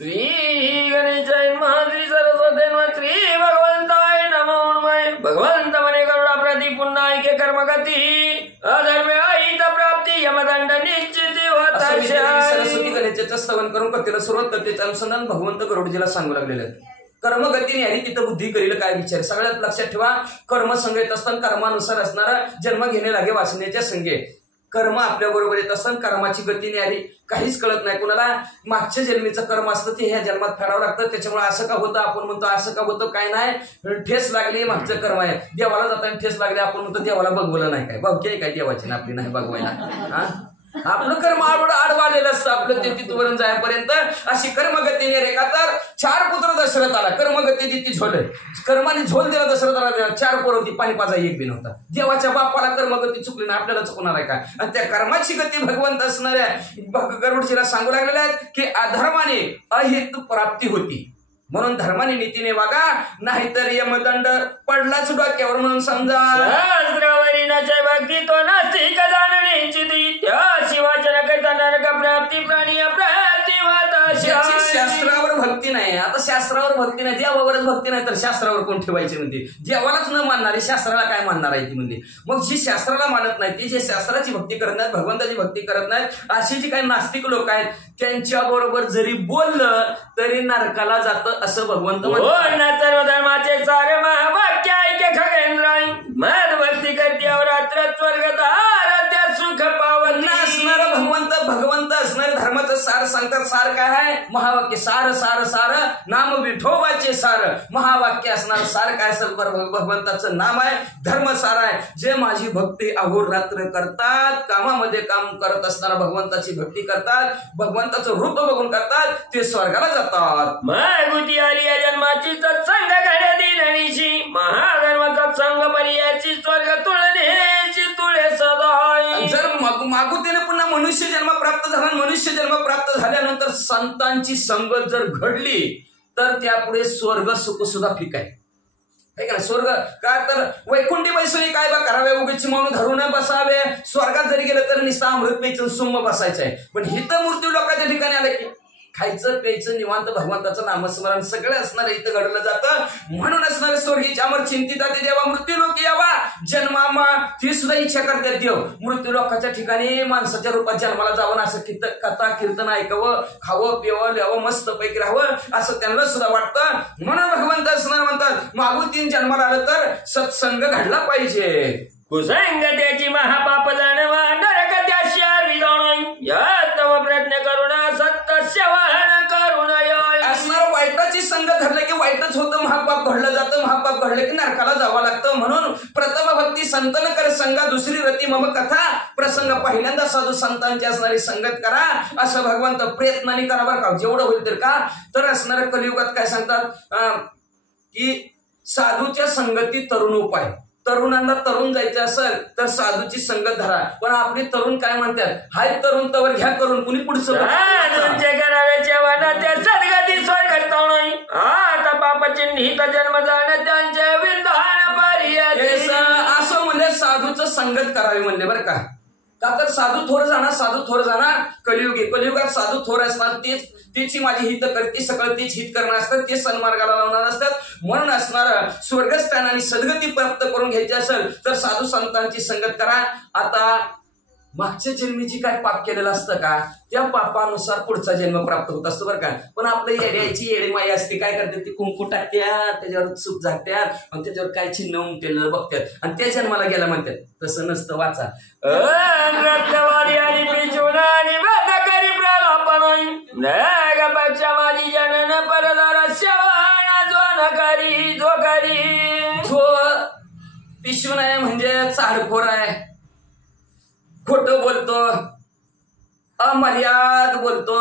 श्री गणेशाय नमः श्री सरस्वती नमः श्री भगवंताय नमो नमः। भगवंत म्हणे करुणा प्रति पुन्हा ऐके कर्मगती अधर्म आहित प्राप्ती यमदंड निश्चित होता। सरस्वती गणेशाचं स्तवन करून कथेला सुरुवात करते अनुसंधान भगवंत गरुडजीला सांगू लागलेले आहेत। कर्मगतीने आली तिथं बुद्धी करील काय विचार। सगळ्यात लक्षात ठेवा, कर्म संघ येत असताना कर्मानुसार असणारा जन्म घेणे लागे वासनेच्या संघे। कर्म आपल्या बरोबर येत असताना कर्माची गतीने आली काहीच कळत नाही कुणाला। मागच्या जन्मीचं कर्म असतं ते ह्या जन्मात फेडावं लागतं। त्याच्यामुळे असं का होतं आपण म्हणतो असं का होतं काय नाही, ठेस लागली मागचं कर्म आहे। देवाला जाताना ठेस लागली आपण म्हणतो देवाला बघवलं नाही काय, भावकी आहे काय देवाची ना आपली नाही बघवायला। हा आपलं कर्म आडवालेलं असतं आपलं ते तिथपर्यंत जायपर्यंत। अशी कर्मगतीने रेखा तर 4 पुत्र दशरथाला कर्मगती दिती झोल, कर्माने झोल दिला दशरथाला 4 पोरं होती, पाणी पाजा एक बी नव्हता। देवाच्या बापाला कर्मगती चुकली नाही आपल्याला चुकणार आहे का। आणि त्या कर्माची गती भगवंत असणाऱ्या गरुडजीला सांगू लागलेल्या आहेत की अधर्माने अहित प्राप्ती होती म्हणून धर्माने नीतीने वागा नाहीतर यमदंड पडलाच डोक्यावर म्हणून समजा। सहस्रवरीनाच्या भक्ती तो नास्तिक जाणण्याची त्या शिवाचन करता नरक प्राप्ती प्राणी अप्राप्ती होता। शास्त्रावर भक्ती नाही, आता शास्त्रावर भक्ती नाही देवावरच भक्ती नाही तर शास्त्रावर कोण ठेवायचे म्हणते। देवालाच न मानणारे शास्त्राला काय मानणार आहे ती म्हणते। मग जी शास्त्राला मानत नाही ती जे शास्त्राची भक्ती करत नाहीत भगवंताची भक्ती करत नाहीत अशी जी काही नास्तिक लोक आहेत त्यांच्या बरोबर जरी बोललं तरी नरकाला जातं असं भगवंत म्हणतात। सर्व धर्माचे सारे महावाक्य ऐके खगेंद्राय मद भक्ती करते रात्र स्वर्गदार त्या सुख पावन असणार भगवंत असणार धर्माचं सार सांगतात। सार काय आहे महावाक्य सार सार सार नाम विठोबाचे सार। महावाक्य असणार सार काय असेल भगवंताचं नाम आहे धर्म सार आहे। जे माझी भक्ती अहोरात्र करतात कामामध्ये काम करत असताना भगवंताची भक्ती करतात भगवंताचं रूप बघून करतात ते स्वर्गाला जातात। मागुती आली या जन्माची सत्संग घडे दिनणीची महाधर्म सत्संग पर्याची स्वर्ग तुळनेची तुळे सदाय। जर मागुतीने पुन्हा मनुष्य जन्म प्राप्त झाला मनुष्य जन्म प्राप्त झाल्यानंतर संतांची संगत जर घडली तर त्यापुढे स्वर्ग सुख सुद्धा फिक आहे का। स्वर्ग काय तर वैकुंठी मैसुरी काय बा करावे उगीच म्हणून धरून बसावे। स्वर्गात जरी गेलं तर निस्ता अमृत प्यायचं सुम्म बसायचं आहे। पण हित मृत्यू लोकांच्या ठिकाणी आलं की खायचं प्यायचं निवांत भगवंताचं नामस्मरण सगळं असणार इथं घडलं जातं। म्हणून असणार स्वर्गीच्या अमर चिंतित ते देवा मृत्यू लोक यावा जन्मामा ती सुद्धा इच्छा करतात देव मृत्यू लोकांच्या ठिकाणी माणसाच्या रूपात जन्माला जावं असं कथा कीर्तन ऐकावं खावं पिवं ल्यावं मस्त पैकी राहावं असं त्यांना सुद्धा वाटतं। म्हणून भगवंत असणार म्हणतात मागुतीन जन्माला आलं तर सत्संग घडला पाहिजे। कुसंग त्याची महापाप जाणवा नरक त्याशी विधान या तव प्रयत्न करुणा सत्य सेवान करुणा असणार वाईटाची संग धरलं की वाईटच होतं महापाप घडलं जातं महापाप घडलं की नरकाला जावं लागतं। म्हणून प्रथम भक्ती संतन कर संगा दुसरी रती मम कथा प्रसंग पहिल्यांदा साधू संतांची असणारी संगत करा असं भगवंत प्रयत्नाने करा बरं का जेवढं होईल तर असणाऱ्या कलियुगात काय सांगतात की साधूच्या संगती तरुण उपाय। तरुणांना तरुण जायचं असेल तर साधूची संगत धरा। पण आपले तरुण काय म्हणतात हाय तरुण तवर घ्या करून कुणी पुढचं कराव्याच्या वनात सद्गती स्वर्ग आता पापाची निहित जन्म जाण त्यांच्या विधान पर्याय असं म्हणजे साधूचं संगत करावी म्हणले बरं का तर साधू थोर जाणार कलियुगात साधू थोर असतात तीची माझी हित करते सगळं तीच हित करणार असतात ते सन्मार्गाला लावणार असतात। म्हणून असणार स्वर्गस्थान आणि सद्गती प्राप्त करून घ्यायची असेल तर साधू संतांची संगत करा। आता मागच्या जन्मीची काय पाप केलेलं असतं का त्या पापानुसार पुढचा जन्म प्राप्त होत असतो बरं का। पण आपलं येड्याची येडेमाई असते काय करते ती कुंकू टाकत्यात त्याच्यावर चूक झाकत्यात आणि त्याच्यावर काय चिन्ह उमटेलं बघतात आणि त्या जन्माला गेला म्हणतात तसं नसतं वाचा माझी जनन परदार जो पिशू नाही म्हणजे चाडखोर आहे खोटं बोलतो अमर्याद बोलतो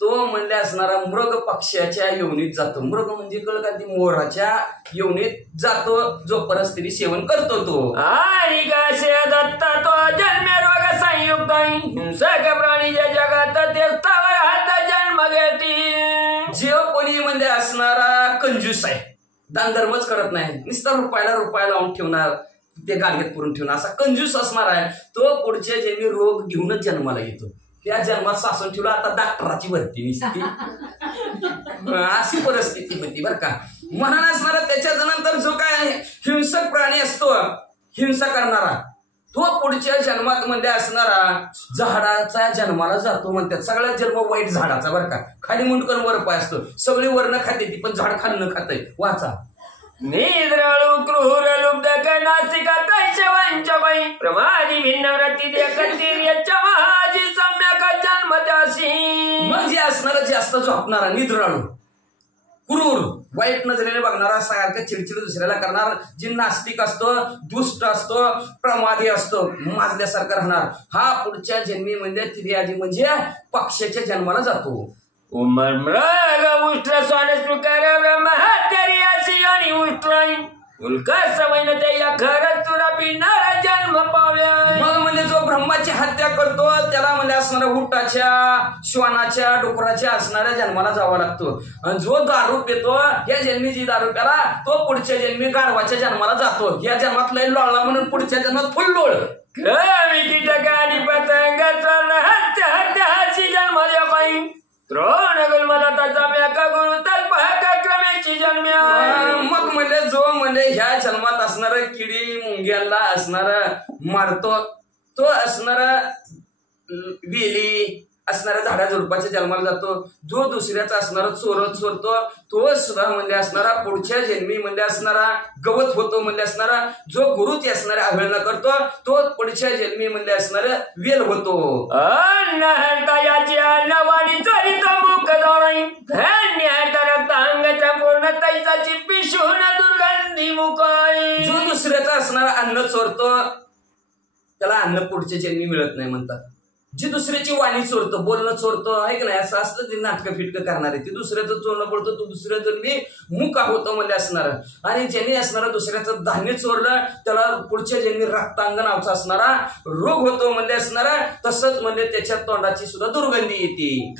तो म्हणले असणारा मृग पक्षाच्या योनीत जातो। मृग म्हणजे कळ का ती मोराच्या योनीत जातो जो परस्त्री सेवन करतो तो। आणि कसे दत्ता तो जन्मे रोग संयुक्त हिंसक प्राणीच्या जगात ते स्थावर हात जन्म घेती। जे कोणी म्हणजे असणारा कंजूस आहे दान धर्मच करत नाही नुसता रुपयाला लावून ठेवणार ते गाडगेत करून ठेवणार असा कंजूस असणार आहे तो पुढच्या जन्मी रोग घेऊनच जन्माला येतो। त्या जन्मात सासून ठेवला आता डॉक्टराची भरती निसती अशी परिस्थिती होती बरं का. म्हणून असणारा त्याच्यात नंतर जो काय हिंसक प्राणी असतो, हिंसा करणारा, तो पुढच्या जन्मात मध्ये असणारा झाडाचा जन्माला जातो म्हणतात. सगळ्यात जन्म वाईट झाडाचा बरं का. खाली मुंडकन वर पाय असतो, सगळी वर्ण खाते ती, पण झाड खाल्लं खातंय. वाचा. निद्राळू क्रूर लुब्धक नास्तिका तैशवंचमै प्रमादी भिन्नव्रती देखतीर्यच्च महाजी सम्यक जन्मदासी. मग जे असणारा जास्त झोपणारा, निद्राळू, क्रूर, वाईट नजरेने बघणारा, सारखं चिडचिड दुसऱ्याला करणार, जे नास्तिक असतो, दुष्ट असतो, प्रमादी असतो, माजल्यासारखं राहणार, हा पुढच्या जन्मी म्हणजे तिर्यादी म्हणजे पक्षाच्या जन्माला जातो. उमर मृग उष्ट्र स्वानस्पृकर ब्रह्महत्यारियासी आणि उष्ट्राई उल्का सवयन ते या खरंच तुला पिणारा जन्म पाव्या. मग म्हणजे जो ब्रह्माची हत्या करतो त्याला म्हणजे असणाऱ्या उटाच्या, श्वानाच्या, डुकराच्या असणाऱ्या जन्माला जावा लागतो. आणि जो दारू पितो, या जन्मी जी दारू प्याला, तो पुढच्या जन्मी गाढवाच्या जन्माला जातो. या जन्मात लय लोळला म्हणून पुढच्या जन्मात फुल लोळ. कीटक आणि पतंग हत्या हत्याची जन्म काही द्रोण गुलमलताचा म्याका गुरु तल्पहका क्रमेची जन्म्या. मग म्हणजे जो म्हणजे ह्या जन्मात असणारा किडी मुंग्याला असणारा मारतो, तो असणारा वेली असणाऱ्या झाडा झुडपाच्या जन्माला जातो. जो दुसऱ्याचा असणारा चोरतो, तो सुद्धा म्हणजे असणारा पुढच्या जन्मी म्हणजे असणारा गवत होतो म्हणजे असणारा. जो गुरुची असणाऱ्या अवहेलना करतो, तो पुढच्या जन्मी म्हणजे असणारा वेल होतो. याची अन्नवाणी चरित मुख दोराई धान्य रक्तांगाच्या पूर्ण तैसाची पिशून दुर्गंधी मुकाई. जो दुसऱ्याचा असणारा अन्न चोरतो त्याला अन्न पुढच्या जन्मी मिळत नाही म्हणतात. जी दुसऱ्याची वाणी चोरतो, बोलणं चोरतो, ऐक नाही असं असतं, ते नाटकं फिटकं करणारे, ते दुसऱ्याचं चोरणं पडतो, तो दुसऱ्या जन्मी मुका होतो म्हणजे असणार. आणि ज्याने असणारा दुसऱ्याचं धान्य चोरलं त्याला पुढच्या जन्मी रक्तांग नावाचा असणारा रोग होतो म्हणजे असणारा. तसंच म्हणजे त्याच्या तोंडाची सुद्धा दुर्गंधी येते.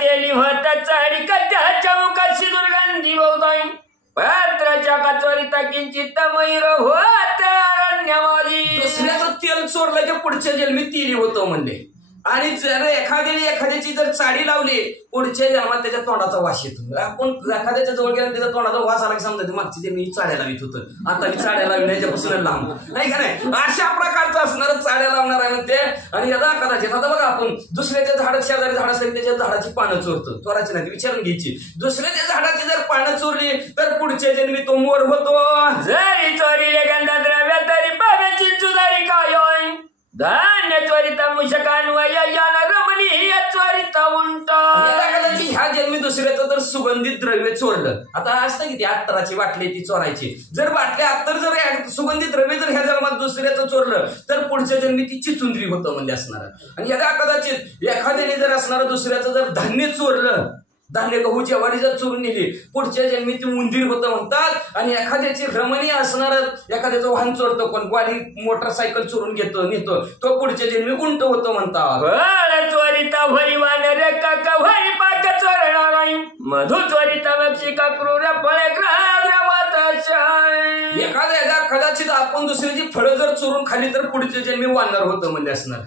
तेली होत चाडी कट्याच्या मुखाची दुर्गंधी बहुताई पात्राच्या कचोरीता किंचित मयूर होत अरण्यवादी. दुसऱ्याचं तेल चोरलं की पुढच्या जन्मी तेली होतो म्हणले. आणि जर एखाद्याची जर चाडी लावली पुढच्या जन्मात त्याच्या तोंडाचा वास येतो. आपण एखाद्याच्या जवळ गेला त्याच्या तोंडाचा वास आला की समजा मागची जन्मी चाड्या लावित होतं, आता मी चाड्या लावली ह्याच्यापासून लांब नाही का नाही. अशा प्रकारचं असणारं चाड्या लावणार आहे म्हणते. आणि यदा कदाचित आता बघा आपण दुसऱ्याच्या झाडात शेजारी झाड असेल त्याच्या झाडाची पानं चोरतो, चोराची नाही विचारून घ्यायची. दुसऱ्याच्या झाडाची जर पानं चोरली तर पुढच्या जन्मी तो मोर होतो. जरी चोरीले गंधा द्रव्य तरी पाव्याची सुधारी काय धान्य त्वरित मुशकान्वय यान रमणीय त्वरित उंटा. ह्या जन्मी दुसऱ्याचं जर सुगंधित द्रव्य चोरलं, आता असतं की ती अत्तराची बाटली ती चोरायची, जर बाटल्या अत्तर जर सुगंधित द्रव्य जर ह्या जन्मात दुसऱ्याचं चोरलं तर पुढच्या जन्मी ती चिचुंद्री होतं म्हणजे असणार. आणि यदा कदाचित एखाद्याने जर असणारं दुसऱ्याचं जर धान्य चोरलं, धान्य गहू ज्वारी जर चोरून नेली पुढच्या जन्मी ती उंदीर होतं म्हणतात. आणि एखाद्याची रमणीय असणार, एखाद्याचं वाहन चोरतो, पण गाडी मोटरसायकल चोरून नेतो, तो पुढच्या जन्मी उंट होतो म्हणतात. चोरिता भरी वानर काका भरी पाक चोरणार मधु चोरिता मक्षिका क्रूर फळे एखाद्या कदाचित आपण दुसऱ्याची फळं जर चोरून खाली तर पुढच्या जन्मी वानर होतं म्हणजे असणार.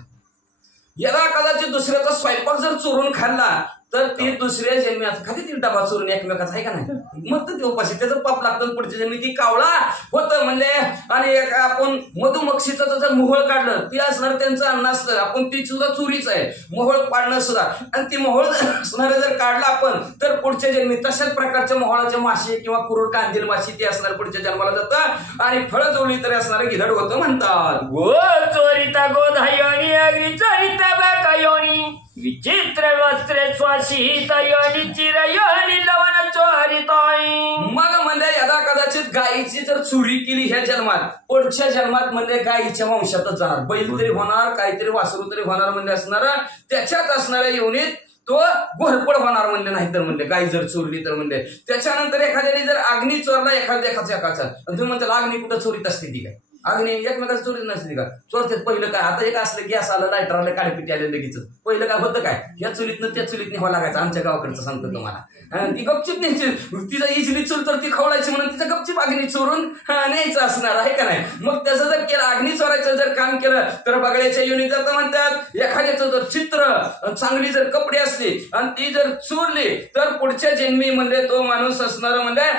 याला कदाचित दुसऱ्याचा स्वयंपाक जर चोरून खाल्ला तर ती दुसऱ्या जन्मी खाली ती डबा चोरून एकमेकाचा आहे का नाही, मग तर ते उपाशी त्याचं पाप लागतं. पुढच्या जन्मी ती कावळा होतं म्हणजे. आणि आपण मधुमक्षीचं जर मोहळ काढलं ती असणार त्यांचं अन्न असतं, आपण ती सुद्धा चोरीच आहे, मोहळ पाडणं सुद्धा. आणि ती मोहळ असणार जर काढलं आपण तर पुढच्या जन्मी तशाच प्रकारच्या मोहळाच्या माशी किंवा कुरूड कांदील माशी ती असणार पुढच्या जन्माला जातं. आणि फळं जोडली तरी असणार गिधड होतं म्हणतात. गो चोरिता गोधायोनी अग्नी चोरिता बाकायोनी विचित्र वस्त्रे स्वाशित योनी चिरयोनी लवण चोरिताई. मग म्हणजे यदा कदाचित गायीची जर चोरी केली ह्या जन्मात, पुढच्या जन्मात म्हणजे गायीच्या वंशातच जाणार, बैल तरी होणार, काहीतरी वासरू तरी होणार म्हणजे असणार. त्याच्यात असणाऱ्या योनीत तो घोरपड होणार म्हणले, नाही तर म्हणले गाय जर चोरली तर म्हणले. त्याच्यानंतर एखाद्याने जर अग्नी चोरला एखाद्याचा, तुम्ही म्हणता अग्नी कुठं चोरीत असते ती काय, अग्नी एकमेकाचं चोरीत नसते का? चोरतात. पहिलं काय, आता एक असलं गॅस आलं, लायटर आलं, काळीपिटी आले लगेच. पहिलं काय होतं काय, या चुलीतनं त्या चुलीत न्यावं लागायचं. आमच्या गावाकडचं सांगतो तुम्हाला. ती गपचिप न्यायची, तिचा इजली चूल तर ती खवळायची म्हणून तिचा गपचिप अग्नी चोरून न्यायचं असणार आहे का नाही. मग त्याचं जर केलं, अग्नी चोरायचं जर काम केलं तर बगड्याच्या युनिट जातं म्हणतात. एखाद्याचं जर चित्र चांगली जर कपडे असली आणि ती जर चोरली तर पुढच्या जन्मी म्हणजे तो माणूस असणार म्हणजे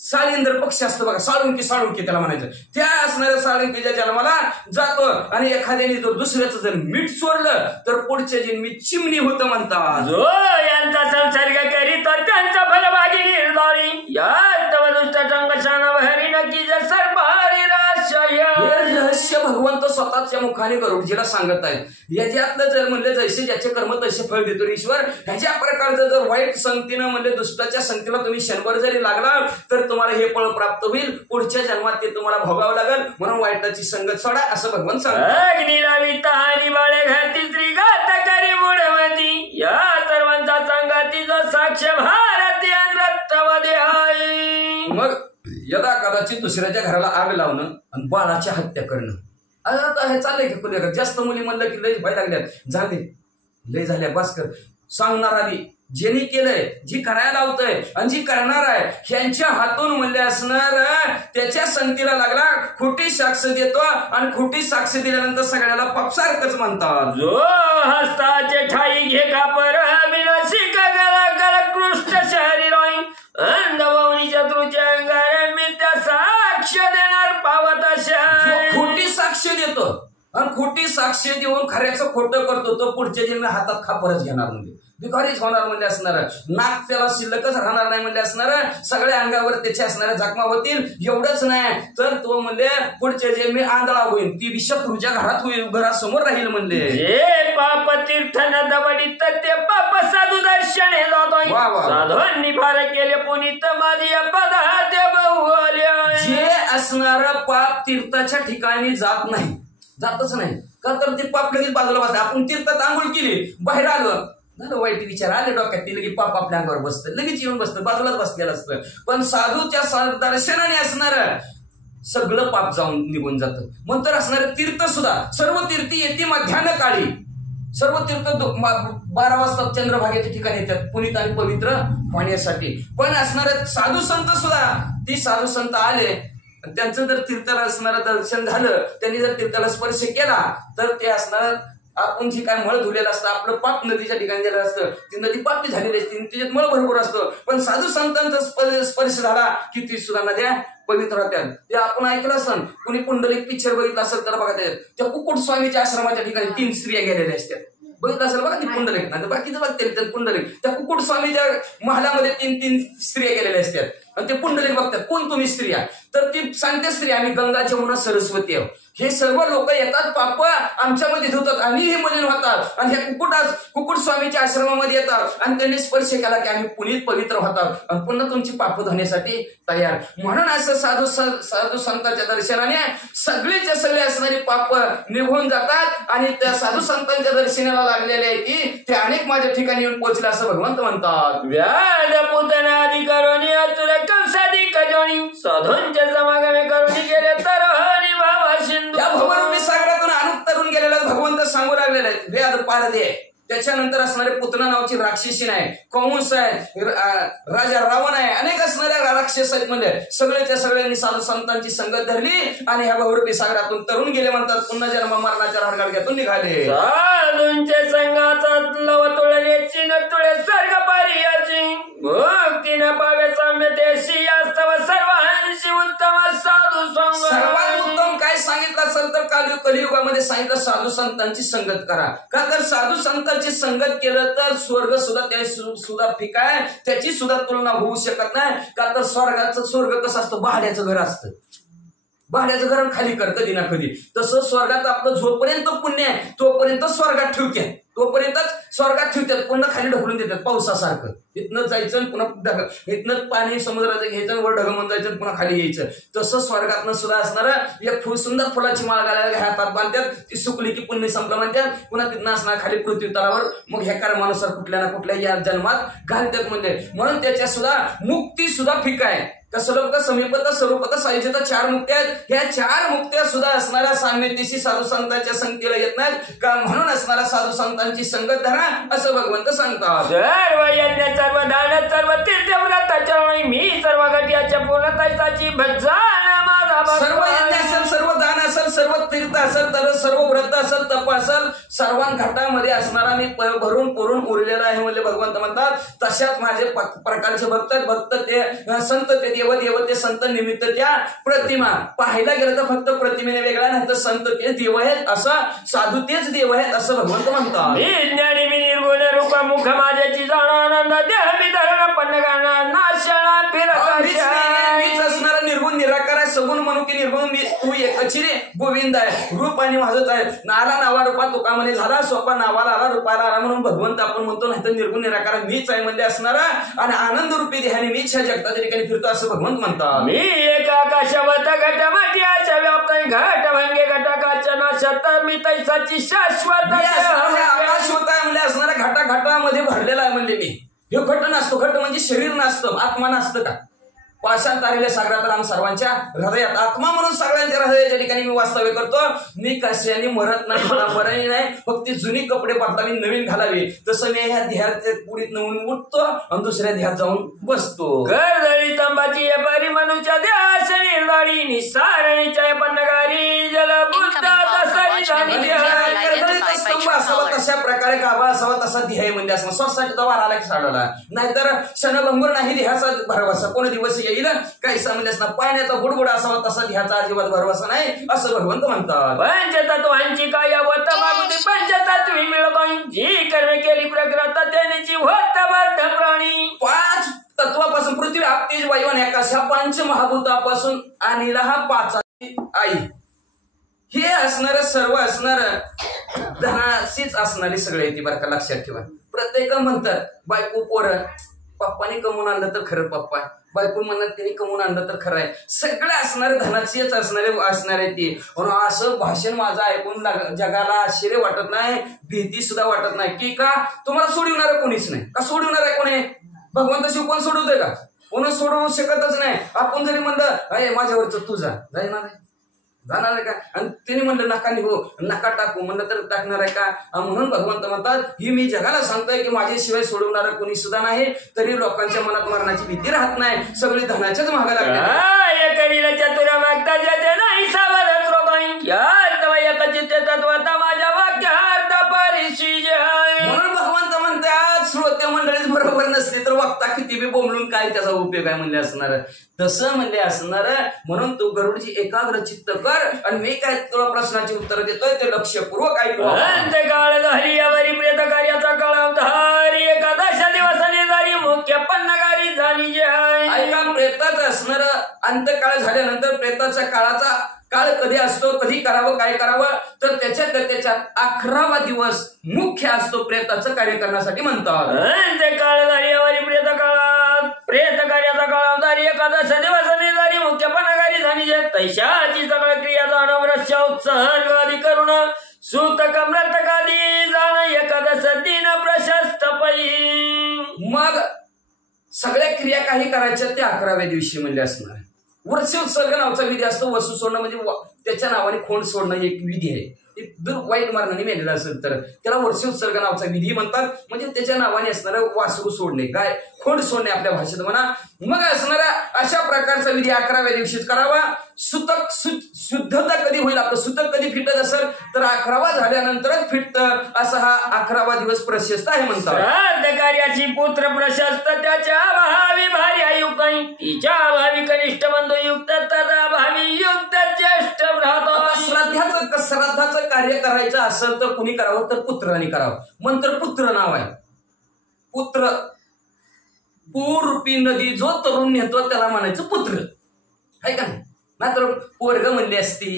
साळींद्र पक्षी असतो बघा, साळुंकी त्याला म्हणायचं. त्या असणाऱ्या साळुंकीच्या जन्माला जातो. आणि एखाद्याने जर दुसऱ्याचं जर मीठ चोरलं तर पुढच्या जन्मी चिमणी होतं म्हणतात. जो यांचा संसर्ग करीत त्यांचा फलभागी निर्धारी या तव दुष्ट संघर्षान हरी नक्की सर्वारी रहस्य भगवंत स्वतःच्या मुखाने गरुडजीला सांगत आहेत. याच्यातलं जर म्हणले जैसे ज्याचे कर्म तसे फळ देतो ईश्वर, ह्याच्या प्रकारचं जर वाईट संगतीनं म्हणजे दुष्टाच्या संगतीला तुम्ही क्षणभर जरी लागला तर तुम्हाला हे फळ प्राप्त होईल. पुढच्या जन्मात ते तुम्हाला भोगावं लागेल. म्हणून वाईटाची संगत सोडा असं भगवान सांगतात. बाळे घाती श्री गात करी मुडमती या सर्वांचा संगतीचा साक्ष भारती रक्तमध्ये आहे. मग यदा कदाचित दुसऱ्याच्या घराला आग लावणं आणि बाळाची हत्या करणं, आता हे चाललंय की कुठे जास्त मुली म्हणलं की लय भय लागल्यात, झाले लय झाल्या भास्कर सांगणार आधी ज्यांनी केलंय, जी करायला लावतंय आणि जी करणार आहे ह्यांच्या हातून म्हणले असणार त्याच्या संगतीला लागला खोटी साक्ष देतो आणि खोटी साक्ष दिल्यानंतर सगळ्याला पापसारखंच म्हणतात. जो हस्ताचे ठाई घे का पर विनाशिक गला गला कृष्ण शहरी रोई अंधवनी शत्रूच्या अंगार मित्या साक्ष देणार पावत खोटी साक्ष देतो आणि खोटी साक्ष देऊन खऱ्याचं खोटं करतो तो पुढच्या जन्मी हातात खापरच घेणार म्हणजे भिकारीच होणार म्हणजे असणार. नाक त्याला शिल्लकच राहणार नाही म्हणजे असणार. सगळ्या अंगावर त्याच्या असणाऱ्या जखमा होतील. एवढंच नाही तर तो म्हणजे पुढच्या जन्मी आंधळा होईल. ती विषत्रूच्या घरात होईल, घरासमोर राहील म्हणले. जे पाप तीर्थ न दबडीत ते पाप साधू दर्शने जातो. साधूंनी फार केले पुनीत माझी पदार्थ बहुल्या. जे असणार पाप तीर्थाच्या ठिकाणी जातच नाही का तर ते पाप लगेच बाजूला बसते. आपण तीर्थात आंघोळ केली, बाहेर आलो, झालं वाईट विचार आले डोक्यात, ते लगेच पाप आपल्या अंगावर बसतं, लगेच येऊन बसतं, बाजूलाच बसलेलं असतं. पण साधूच्या दर्शनाने असणार सगळं पाप जाऊन निघून जातं. मग तर असणार तीर्थ सुद्धा सर्व तीर्थी येते मध्यान्ह काळी. सर्व तीर्थ 12 वाजता चंद्रभागेच्या ठिकाणी येतात पुनीत आणि पवित्र होण्यासाठी. पण असणारे साधू संत सुद्धा, ती साधू संत आले, त्यांचं जर तीर्थाला असणारं दर्शन झालं, त्यांनी जर तीर्थाला स्पर्श केला तर ते असणार आपण जी काय मळ धुलेलं असतं, आपलं पाप नदीच्या ठिकाणी गेलं असतं, ती नदी पापी झालेली असते, त्याच्यात मळ भरपूर असतो. पण साधू संतांचा स्पर्श झाला की ती सुद्धा नद्या पवित्र होत्यात. ते आपण ऐकलं असतं. कुणी पुंडलिक पिक्चर बघितलं असेल तर बघा, त्या कुकुट स्वामीच्या आश्रमाच्या ठिकाणी 3 स्त्रिया गेलेल्या असतात. बघितलं असेल बघा ती पुंडलिक, नाही तर बाकीचं बघते पुंडलिक. त्या कुकुट स्वामीच्या महालामध्ये 3 स्त्रिया गेलेल्या असतात आणि ते पुंडलिक बघतात, कोण तुम्ही स्त्रिया? तर ती सांगते स्त्री आम्ही गंगा जमुना सरस्वती आहोत. हे सर्व लोक येतात, पाप आमच्यामध्ये धुतात, आम्ही हे मलिन होतात आणि ह्या कुकुट स्वामीच्या आश्रमामध्ये येतात आणि त्यांनी स्पर्श केला की आम्ही पुनीत पवित्र होतात आणि पुन्हा तुमची पाप धुण्यासाठी तयार. म्हणून असं साधू संतांच्या दर्शनाने सगळेच्या सगळे असणारी पाप निघून जातात आणि त्या साधू संतांच्या दर्शनाला लागलेले आहे की ते अनेक माझ्या ठिकाणी येऊन पोहोचले असं भगवंत म्हणतात. व्याध पुतनादी करोनी अतुल कंसादी कजोनी साधूंच्या समागमे करोनी गेले तर हनी भावा सिंधू. या भवरूपी सागरातून अनुत्तरून गेलेला भगवंत सांगू लागलेले आहेत व्याध पारदे. त्याच्यानंतर असणारे पुतना नावाची राक्षसी आहे, कंस आहे, राजा रावण आहे, अनेक असणाऱ्या राक्षस आहेत. म्हणजे सगळ्याच्या सगळ्यांनी साधू संतांची संगत धरली आणि ह्या भवरूपी सागरातून तरुण गेले म्हणतात. पुन्हा जन्म मरणाच्या हरगाडग्यातून निघाले. साधूंचे संघाचा लव तुळण्याची न तुळे स्वर्ग पारियाची मुक्ती न पावे साम्यतेशी यास्तव सर्वांशी उत्तम साधू संग. सर्वात उत्तम काय सांगितलं असेल तर कलियुगामध्ये सांगितलं साधू संतांची संगत करा. का तर साधू संतांची संगत केलं तर स्वर्ग सुद्धा त्या सुद्धा फिका आहे, त्याची सुद्धा तुलना होऊ शकत नाही. का तर स्वर्ग कसं असतं, भाड्याचं घर असतं, भाड्याचं घर खाली कर कधी ना कधी. तसं स्वर्गात आपलं जोपर्यंत पुण्य आहे तोपर्यंत स्वर्गात ठेवतात, तोपर्यंतच स्वर्गात ठेवतात, पुन्हा खाली ढकलून देतात पावसासारखं. इथनं जायचं पुन्हा इथनं पाणी समुद्राचं घ्यायचं, वर ढगमून जायचं पुन्हा खाली यायचं. तसं स्वर्गातनं सुद्धा असणार एक सुंदर फुलाची माळ घालायला हातात बांधतात, ती सुकली की पुण्य संपलं म्हणतात, पुन्हा तिथनं असणार खाली पृथ्वी तलावर मग ह्या कर्मानुसार कुठल्या ना कुठल्या या जन्मात घालतात म्हणजे. म्हणून त्याच्या सुद्धा मुक्ती सुद्धा फिका आहे. कसलपता समीपता स्वरूपता सायुज्यता 4 मुक्त्या आहेत. ह्या 4 मुक्त्या सुद्धा असणाऱ्या साम्यतेशी साधू संतांच्या संगतीला येत नाहीत का, म्हणून असणाऱ्या साधू संतांची संगत धरा असं भगवंत सांगतात. सर्व यज्ञ सर्व दान सर्व तीर्थव्रत चरणी मी सर्व घटियाच्या पूर्णताची भजन माझा सर्व यज्ञ असेल, सर्व दान असेल, सर्व तीर्थ असेल, तर सर्व व्रत असेल, तप असेल, सर्वां घाटामध्ये असणारा मी भरून पुरून उरलेला आहे म्हणजे भगवंत म्हणतात. तशाच माझे प्रकारचे भक्त ते संत ते देव ते संत निमित्त त्या प्रतिमा पाहायला गेलं तर फक्त प्रतिमेने वेगळा नाही तर संत ते देव आहेत, असं साधू तेच देव आहेत असं भगवंत म्हणतात. ज्ञानी मी निर्गुण रूप मुख माझ्याची जाणानंद देह मी धरण पन्नगाना नाशना मीच असणारा निर्गुण निराकार आहे, सगुण म्हणून की निर्गुण मी तू एकची रे गोविंद आहे, रूप आणि माझंच आहे. नाला नावा रूपा तुका म्हणे झाला, सोपा नावाला आला रूपाला आला म्हणून भगवंत आपण म्हणतो, नाही तर निर्गुण निराकार मीच आहे म्हणजे असणारा आणि आनंद रूपी देहाने मीच ह्या जगताच्या ठिकाणी फिरतो असं भगवंत म्हणतात. मी एक आकाशवत घट माटियाच्या व्याप्त घट भंगे घटकाच्या नाशात मी तैसाची शाश्वत आकाश होत आहे म्हणजे असणाऱ्या घटाघटामध्ये भरलेला आहे म्हणजे मी हे घट नसतो. घट म्हणजे शरीर नसतं, आत्मा नसतं का. पाषाण तारेल्या सागरात राम सर्वांच्या हृदयात आत्मा म्हणून सगळ्यांच्या हृदयाच्या ठिकाणी मी वास्तव्य करतो. मी कशाने मरत नाही, मला मरणी नाही, फक्त जुनी कपडे बदलावी नवीन घालावी. तसं मी ह्या देहाच्या पुढीत नवून उठतो आणि दुसऱ्या देहात जाऊन बसतो. गर्दळी तंबाची परी मनुच्या देहास निर्दाळी निसारणीच्या पन्नगारी जल बुद्ध स्तंभ असावा तशा प्रकारे गाभा असावा तसा ध्येय म्हणजे असं स्वतःचा वार आला की साडवला, नाहीतर क्षणभंगूर नाही देहाचा भरवसा. कोण दिवस येईल काही म्हणजे असणार पाण्याचा बुडबुड असावा तसा ध्याचा अजिबात भरवसा नाही असं भगवंत म्हणतात. पंचतत्वांची काय होत मागुती पंचतत्वी मिळवून जी कर्म केली प्रकृत त्याची होत बद्ध प्राणी. 5 तत्वापासून पृथ्वी आप तेज वायू आणि आकाश ह्या 5 महाभूतापासून आणला हा 5 आई हे असणार सर्व असणार धनाशीच असणारी सगळे येते बरं का, लक्षात ठेवा. प्रत्येक म्हणतात बायको पोरं पप्पाने कमवून आणलं तर खरं पप्पा, बायको म्हणत त्यांनी कमवून आणलं तर खरं आहे. सगळे असणारे धनाचीच असणारे ती. म्हणून असं भाषण माझं ऐकून जगाला आश्चर्य वाटत नाही, भीती सुद्धा वाटत नाही की का तुम्हाला सोडवणार कोणीच नाही. का सोडवणार आहे कोणी? भगवंत शिव कोण सोडवतोय का? कोण सोडवू शकतच नाही. आपण जरी म्हणलं अरे माझ्यावरच तू जाणार आहे जाणार आहे का, आणि तिने म्हणलं नका निघू नका टाकू म्हणलं तर टाकणार आहे का. म्हणून भगवंत म्हणतात ही मी जगाला सांगतोय की माझ्याशिवाय सोडवणारा कोणी सुद्धा नाही. तरी लोकांच्या मनात मरणाची भीती राहत नाही, सगळी धनाच्याच महागा लागली. चतुर मागता जाते नाही माझ्या वाक्यार्थ परिशी. म्हणून भगवंत म्हणतात श्रोते मंडळीच बरोबर नसली तर वक्ता किती बी बोंबलून काय त्याचा उपयोग आहे म्हणले असणार. तसं म्हणले असणार. म्हणून तू गरुडची एकाग्र चित्त कर आणि मी काय तुला प्रश्नाची उत्तर देतोय ते लक्षपूर्वक ऐकू. काळ झाली यावरी प्रेत कार्याचा काळ धारी एकादश दिवसाने झाली मुख्य पन्नगारी झाली. ऐका प्रेताच असणार अंतकाळ झाल्यानंतर प्रेताच्या काळाचा काळ कधी असतो, कधी करावं काय करावं तर त्याच्यात 11वा दिवस मुख्य असतो प्रेताचं कार्य करण्यासाठी म्हणतात. ते काळ झाली यावरी प्रेत काळात प्रेत कार्याचा काळ झाली एकादश दिवसाने झाली मुख्य पन्नगारी झाली. तैशाची सगळ्या क्रिया जाणव रस्या उत्सर्ग आदी करून सूतक मृतकादी जाण एकादश दिन प्रशस्त पै. मग सगळ्या क्रिया काही करायच्या त्या 11व्या दिवशी म्हणजे असणार. वर्ष उत्सर्ग नावाचा विधी असतो. वसू सोडणं म्हणजे त्याच्या नावाने खोंड वाईट एक विधी आहे. वाईट मार्गाने मेलेला असेल तर त्याला वर्ष उत्सर्ग नावाचा विधी म्हणतात. म्हणजे त्याच्या नावाने असणारं वासरू सोडणे काय खोंड सोडणे आपल्या भाषेत म्हणा. मग असणारा अशा प्रकारचा विधी 11व्या दिवशीच करावा. सुतक शुद्धता कधी होईल आपलं सुतक कधी फिटत असेल तर 11वा झाल्यानंतरच फिटत असा हा 11वा दिवस प्रशस्त आहे म्हणतात. श्राद्ध कार्याची पुत्र प्रशस्त त्याच्या भावी भारी आयुक्त तिच्या भावी कनिष्ठ बंधू युक्त तदा भावी युक्त ज्येष्ठ भ्राता. श्राद्धाचं कार्य करायचं असेल तर कुणी करावं तर पुत्राने करावं. मंत्र पुत्र नाव आहे. पुत्र पूर्वी नदी जो तरुण नेतो त्याला म्हणायचं पुत्र आहे का नाही. मात्र पोरग म्हणली असती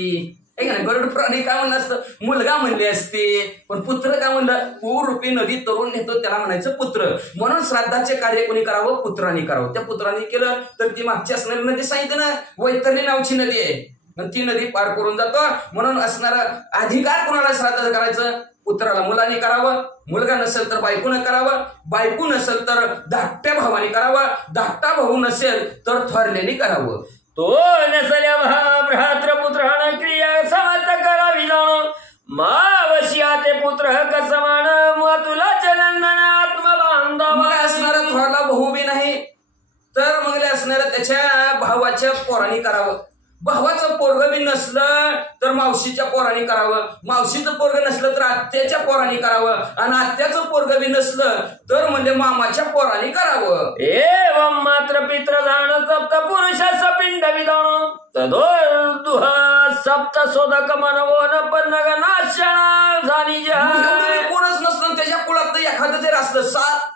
आहे का नाही. गरुड प्राणी काय म्हणलं असतं मुलगा म्हणली असते. पण पुत्र काय म्हणलं पूर्वी नदी तरुण नेतो त्याला म्हणायचं पुत्र. म्हणून श्राद्धाचे कार्य कोणी करावं पुत्राने करावं. त्या पुत्राने केलं तर ती मागची असणारी नदी सांगितलं ना वैतरणी नावची नदी आहे ती नदी पार करून जातो. म्हणून असणारा अधिकार कोणाला श्राद्ध करायचं पुत्राला मुलाने करावं, मुलगा नसेल तर बायकोनं करावं, बायको नसेल तर धाकट्या भावाने करावं, धाकटा भाऊ नसेल तर थोरल्याने करावं. तो नसल्या भ्रातृपुत्रान क्रिया समत करावी जाण मावशिया ते पुत्र हक समान तुला नंदन आत्मबांधव. मग असणारा थोरला भाऊ बी नाही तर मग असणारा त्याच्या भावाच्या पोराने करावं. भावाचं पोरग बी नसलं तर मावशीच्या पोराने करावं, मावशीचं पोरग नसलं तर आत्याच्या पोराने करावं, आणि आत्याचं पोरग बी नसलं तर म्हणजे मामाच्या पोराने करावं. एवं मात्र पित्र जाण सप्त पुरुष पिंड विधान तदोर्दुह सप्त सोदक मनवोन पन्नग नाशना झाली कोणच नसलं त्याच्या कुळातलं एखादं जर असलं,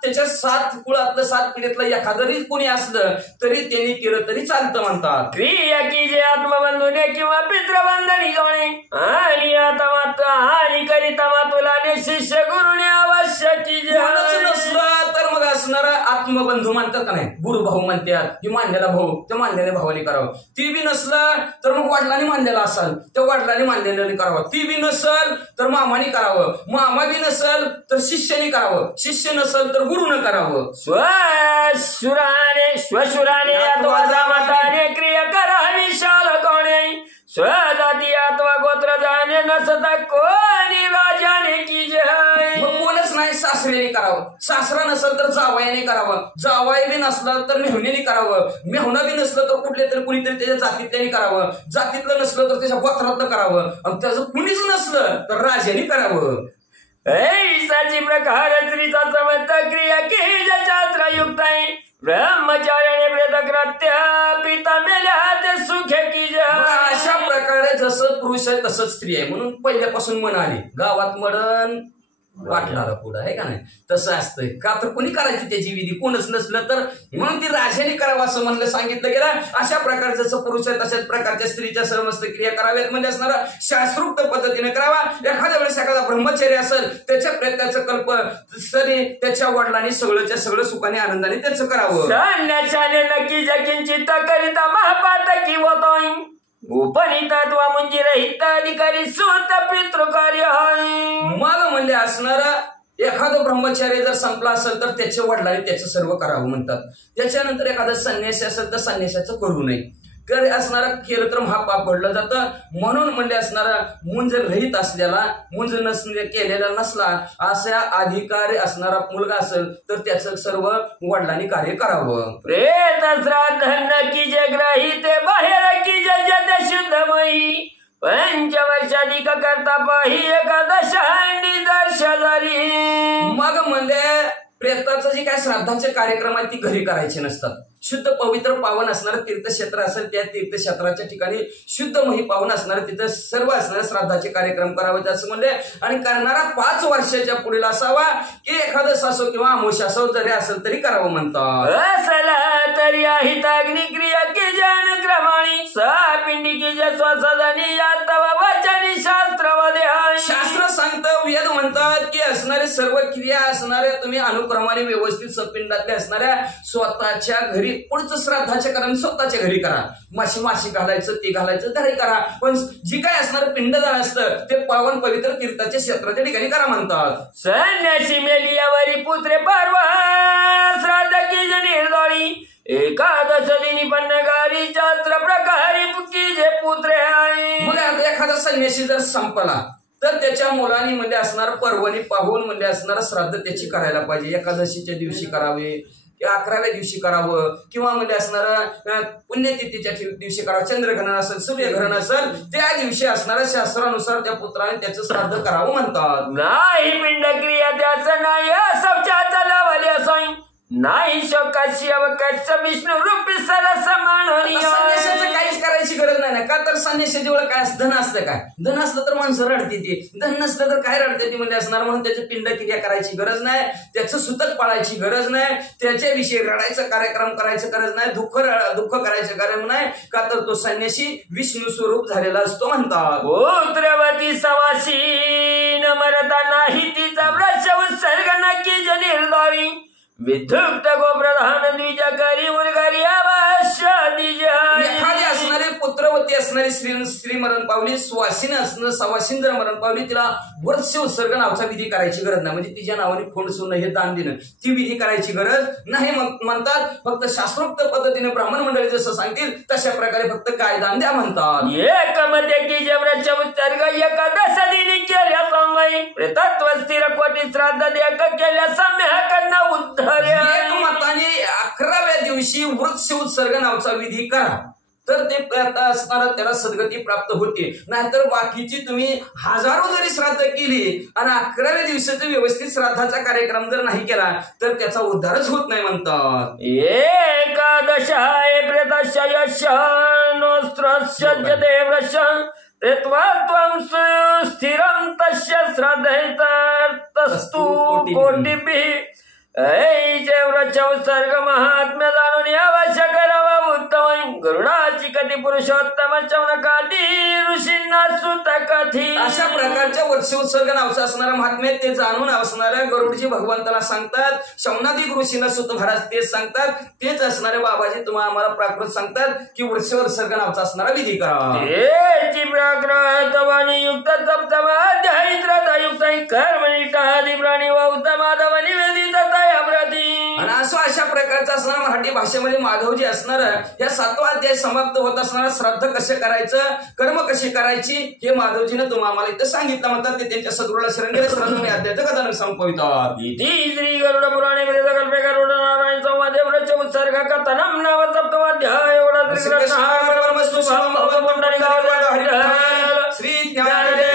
त्याच्या 7 कुळातलं 7 पिढीतलं एखादं कोणी असलं तरी त्यांनी केलं तरी चालतं म्हणतात. क्रिया की जे आत्मबंधूने किंवा पितृबंधनी जोणे आणि आता मात्र आणि करिता मातुला शिष्य गुरुने आवश्यक नसलं तर मग असणारा आत्मबंधू म्हणतात का नाही, गुरु भाऊ म्हणतात की मानलेला भाऊ त्या मानलेल्या भावाने करावं. ती बी नसलं तर मग वडिलांनी मानलेला असाल त्या वडिलांनी मानलेल्याने करावं. ती बी नसल तर मामाने करावं, मामा बी नसल तर शिष्याने करावं, शिष्य नसल तर गुरुनं करावं. स्वशुराने अथवा जामाताने क्रिया करावी शाल कोणे स्वजाती अथवा गोत्र जाणे नसता कोणी राजाने की मग कोणच नाही. सासऱ्याने करावं, सासरा नसल तर जावयाने करावं, जावय बी नसलं तर मेहुण्याने करावं, मेहुणं बी नसलं तर कुठले तरी कुणीतरी त्याच्या जातीतल्याने करावं, जातीतलं नसलं तर त्याच्या गोत्रातलं करावं, आणि त्याचं कुणीच नसलं तर राजाने करावं. ऐसाची प्रकार स्त्रीचा समर्थ क्रिया की शास्त्रयुक्त आहे ब्रह्मचार्याने प्रेतकृत्य पिता मेल्या ते सुखे की. अशा प्रकारे जसं पुरुष आहे तसंच स्त्री आहे म्हणून पहिल्यापासून म्हणाली गावात मरण वाटणार पुढं आहे का नाही, तसं असतंय. का तर कोणी करायची त्याची विधी, कोणच नसलं तर म्हणून ती राजाने करावं असं म्हणलं सांगितलं गेलं. अशा प्रकारे जसं पुरुष आहे तशाच प्रकारच्या स्त्रीच्या समस्त क्रिया कराव्यात म्हणजे असणारा शास्त्रोक्त पद्धतीने करावा. एखाद्या वेळेस एखादा ब्रह्मचर्य असेल त्याच्या प्रयत्नाचं कल्प सरी त्याच्या वडिलांनी सगळंच्या सगळं सुखाने आनंदाने त्याचं करावं. नक्की जकिंचित करिता महापातकी होतोय उपनितत्वा म्हणजे रहित अधिकारी सूत पितृकार्य. मग म्हणजे असणारा एखादं ब्रह्मचार्य जर संपला असेल तर त्याच्या वडिलांनी त्याचं सर्व करावं म्हणतात. त्याच्यानंतर एखादं संन्यासी असेल तर संन्यासाचं करू नये. कर असणारा केलं तर महापाप घडलं जातं. म्हणून म्हणजे असणारा मुंज रहित असलेला मुंज केलेला नसला असा अधिकारी असणारा मुलगा असेल तर त्याचं सर्व वडिलांनी कार्य करावं. प्रेत श्राद्ध की जग्राही ते बाहेर की जते शुद्धमयी पंचवर्षाधिक करता पाही एकादश हंडी दर्शधारी. मग म्हणजे प्रेताचं जे काय श्राद्धाचे कार्यक्रम आहेत ती घरी करायचे नसतात. शुद्ध पवित्र पावन असणारं तीर्थक्षेत्र असेल त्या तीर्थक्षेत्राच्या ठिकाणी शुद्ध मही पावन असणारं तिथं सर्व असणारे श्राद्धाचे कार्यक्रम करावे असं म्हणले. आणि करणारा 5 वर्षाच्या पुढील असावा की एखादं सासो किंवा अमोश असो जरी असेल तरी करावं म्हणतात. तरी अहित अग्निक्रिया की जन क्रमाणी पिंडी की स्वसदनी वचनी शास्त्र शास्त्र सांगतं वेद म्हणतात की असणारे सर्व क्रिया असणाऱ्या तुम्ही अनुक्रमाने व्यवस्थित सपिंडातले असणाऱ्या स्वतःच्या घरी पुढचं श्राद्धाच्या करा स्वतःच्या घरी करा. माशी घालायचं ते घालायचं घरी करा. पण जी काय असणारं पिंडदान असतं ते पावन पवित्र तीर्थाच्या क्षेत्राच्या ठिकाणी करा म्हणतात. संन्यासी मेलियावरी पुत्रे पर्व श्राद्ध की निर्दोळी एकादश दिनी पन्नगारी शास्त्र प्रकारे की जे पुत्रे आहे. मग एखादा संन्यासी जर संपला तर त्याच्या मुलांनी म्हणजे असणार पर्वणी पाहून म्हणजे असणारं श्राद्ध त्याची करायला पाहिजे. एकादशीच्या दिवशी करावे, 11व्या दिवशी करावं, किंवा म्हणजे असणारं पुण्यतिथीच्या दिवशी करावं. चंद्रग्रहण असेल सूर्यग्रहण असेल त्या दिवशी असणाऱ्या शास्त्रानुसार त्या पुत्राने त्याचं श्राद्ध करावं म्हणतात. नाही पिंड क्रिया त्याचं नाही शौचाचा लावले असाई नाही शोकाशी अवकाश विष्णू रूपी सरस माननीय. संन्यासाचं काहीच करायची गरज नाही ना. का तर संन्यासाजवळ काय धन असतं, काय धन असलं तर माणसं रडते ती, धन नसलं तर काय रडते ती म्हणजे असणार. म्हणून त्याची पिंड क्रिया करायची गरज नाही, त्याचं सुतक पाळायची गरज नाही, त्याच्याविषयी रडायचा कार्यक्रम करायचं गरज नाही, दुःख करायचं गरज नाही. का तर तो संन्यासी विष्णू स्वरूप झालेला असतो म्हणतात. पुत्रवती सवासी न मरता नाही तिचा वृक्ष उत्सर्ग नक्की निर्दोळी विधुक्त गोप्रधान द्विज करी उर्गारी अवश्य एखादे असणारे पुत्रवती असणारी स्त्री मरण पावली, सुवासिनी असणं सवासिनी जर मरण पावली, तिला वर्ष उत्सर्ग नावाचा विधी करायची गरज नाही. म्हणजे तिच्या नावाने खोंड सोडणं हे दान देणं ती विधी करायची गरज नाही म्हणतात. फक्त शास्त्रोक्त पद्धतीने ब्राह्मण मंडळी जसं सांगतील तशा प्रकारे फक्त काय दान द्या म्हणतात. एकमध्ये की जेवणाच्या उत्सर्ग एकादश दिनी केल्या समयी प्रेतत्व स्थिर कोटी श्राद्ध देक केल्या सम्यकना उद्धर्य. एक मताने 11व्या दिवशी वृक्ष उत्सर्ग नावाचा विधी करा तर ते असणारा त्याला सद्गती प्राप्त होते. नाहीतर बाकीची तुम्ही हजारो जरी श्राद्ध केली आणि 11व्या दिवसाचा व्यवस्थित श्राद्धाचा कार्यक्रम जर नाही केला तर त्याचा उद्धारच होत नाही म्हणतात. एकादशाय प्रेतस्य यश नोस्त्रस्य देवस्य प्रेत्वत्वं स्थिरं तस्य श्राद्धैतस्तु कोटिभिः. जेवणाच्या उत्सर्ग महात्म्य जाणून आवश्यक करावा उत्तम. गरुडाची कधी पुरुषोत्तम चौनकादी ऋषींना सुत कथी. अशा प्रकारच्या वर्षोत्सर्ग नावाचं असणारं महात्म्य ते जाणून असणाऱ्या गरुडजी भगवंताला सांगतात. शौनादिक ऋषींना सुत महाराज तेच सांगतात. तेच असणारे बाबाजी तुम्हाला आम्हाला प्राकृत सांगतात की वर्षोत्सर्ग नावाचा असणारा विधी करा. प्राकृतवाणी युक्त सप्तम अध्यायी श्रद्धायुक्त कर्मनिष्ठादी प्राणी व उत्तम माधव निवेदित आणि असं अशा प्रकारचं असणार मराठी भाषेमध्ये माधवजी असणार या 7वा अध्याय समाप्त होत असणारा श्राद्ध कसे करायचं कर्म कशी करायची हे माधवजीने तुम्हाला आम्हाला इथं सांगितलं म्हणतात. ते त्यांच्या सद्गुरूला शरण गेले श्राद्ध अध्यायाचं कथानक संपवितात. श्री गरुड पुराणे कल्पे गरुड नारायण संवादे वृक्ष उत्सर्ग कथनम नाव सप्तमाध्याय. श्री ज्ञानदेव